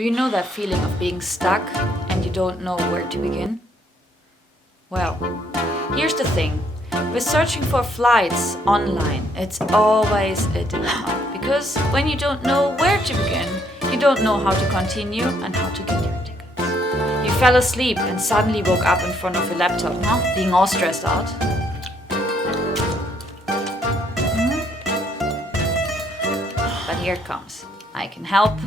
Do you know that feeling of being stuck and you don't know where to begin? Well, here's the thing. With searching for flights online, it's always a dilemma. Because when you don't know where to begin, you don't know how to continue and how to get your tickets. You fell asleep and suddenly woke up in front of your laptop, being all stressed out. But here it comes. I can help.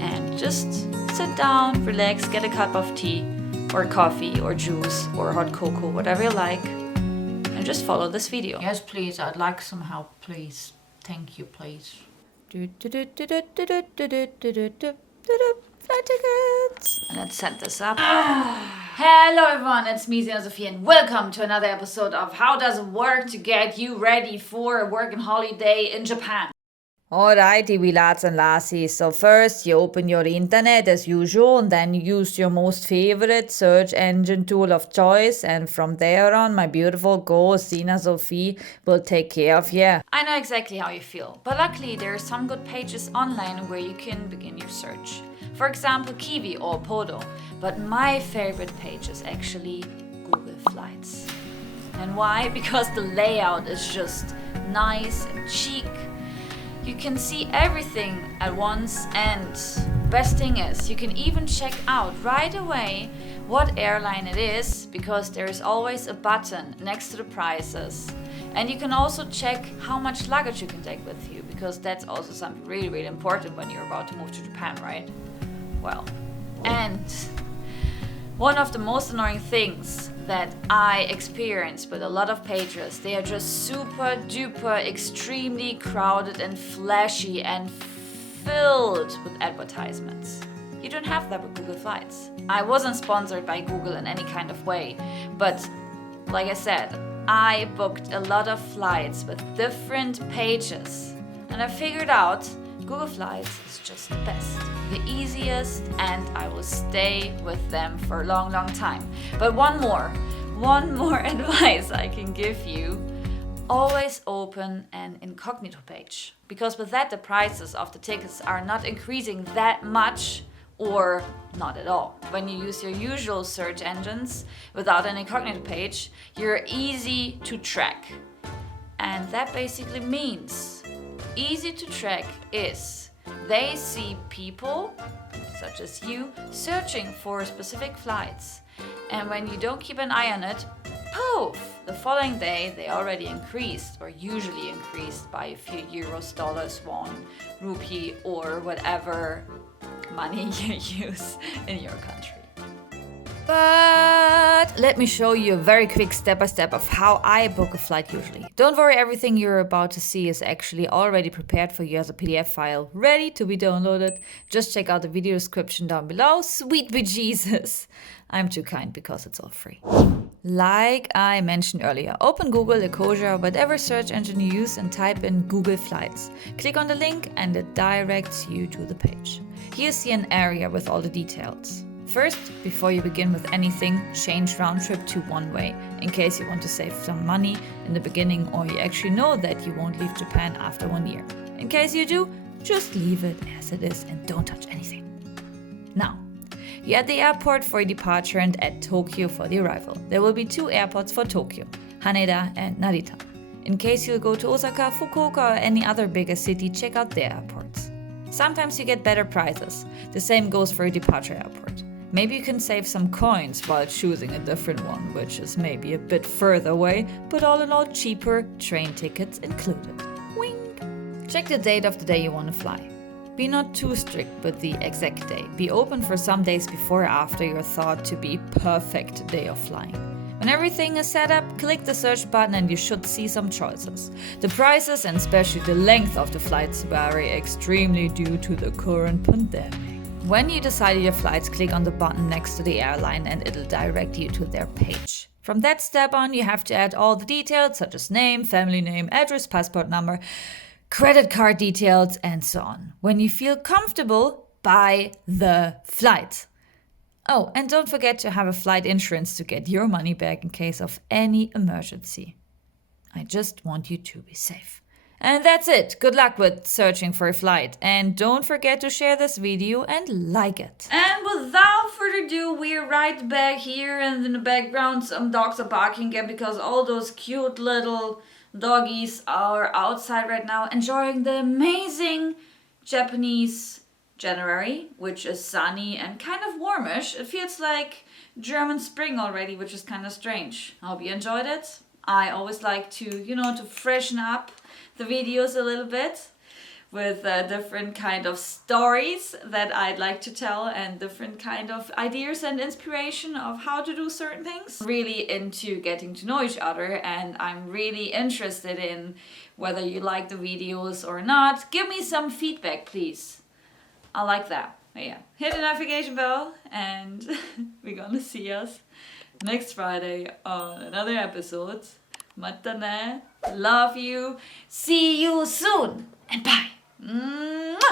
And just sit down, relax, get a cup of tea or coffee or juice or hot cocoa, whatever you like, and just follow this video. Yes, please, I'd like some help, please. Thank you, please. Flight tickets. Let's set this up. Hello everyone, it's me, Sophie, and welcome to another episode of How Does It Work to get you ready for a working holiday in Japan. Alrighty, we lads and lassies. So first you open your internet as usual and then you use your most favorite search engine tool of choice, and from there on my beautiful ghost Sina Sophie will take care of you. I know exactly how you feel, but luckily there are some good pages online where you can begin your search. For example, Kiwi or Podo. But my favorite page is actually Google Flights. And why? Because the layout is just nice and chic. You can see everything at once, and best thing is you can even check out right away what airline it is, because there is always a button next to the prices. And you can also check how much luggage you can take with you, because that's also something really, really important when you're about to move to Japan, right? Well, and one of the most annoying things that I experience with a lot of pages, they are just super duper extremely crowded and flashy and filled with advertisements. You don't have that with Google Flights. I wasn't sponsored by Google in any kind of way, but like I said, I booked a lot of flights with different pages, and I figured out Google Flights is just the best, the easiest, and I will stay with them for a long, long time. But one more advice I can give you: always open an incognito page, because with that the prices of the tickets are not increasing that much or not at all. When you use your usual search engines without an incognito page, you're easy to track. And that basically means easy to track is they see people, such as you, searching for specific flights. And when you don't keep an eye on it, poof! The following day they already increased, or usually increased, by a few euros, dollars, won, rupee, or whatever money you use in your country. But let me show you a very quick step-by-step of how I book a flight usually. Don't worry, everything you're about to see is actually already prepared for you as a PDF file, ready to be downloaded. Just check out the video description down below. Sweet bejesus! I'm too kind because it's all free. Like I mentioned earlier, open Google, Ecosia, whatever search engine you use, and type in Google Flights. Click on the link and it directs you to the page. Here you see an area with all the details. First, before you begin with anything, change round trip to one way, in case you want to save some money in the beginning, or you actually know that you won't leave Japan after 1 year. In case you do, just leave it as it is and don't touch anything. Now, you're at the airport for your departure and at Tokyo for the arrival. There will be 2 airports for Tokyo, Haneda and Narita. In case you'll go to Osaka, Fukuoka, or any other bigger city, check out their airports. Sometimes you get better prices. The same goes for your departure airport. Maybe you can save some coins while choosing a different one, which is maybe a bit further away, but all in all cheaper, train tickets included. Wink! Check the date of the day you want to fly. Be not too strict with the exact day. Be open for some days before or after your thought to be perfect day of flying. When everything is set up, click the search button and you should see some choices. The prices and especially the length of the flights vary extremely due to the current pandemic. When you decide your flights, click on the button next to the airline and it'll direct you to their page. From that step on, you have to add all the details such as name, family name, address, passport number, credit card details, and so on. When you feel comfortable, buy the flight. Oh, and don't forget to have a flight insurance to get your money back in case of any emergency. I just want you to be safe. And that's it. Good luck with searching for a flight. And don't forget to share this video and like it. And without further ado, we're right back here, and in the background some dogs are barking again because all those cute little doggies are outside right now enjoying the amazing Japanese January, which is sunny and kind of warmish. It feels like German spring already, which is kind of strange. I hope you enjoyed it. I always like to, to freshen up the videos a little bit with different kind of stories that I'd like to tell and different kind of ideas and inspiration of how to do certain things. Really into getting to know each other, and I'm really interested in whether you like the videos or not. Give me some feedback, please. I like that. But yeah, hit the notification bell, and we're gonna see us next Friday on another episode. Mata ne. Love you. See you soon. And bye. Mwah!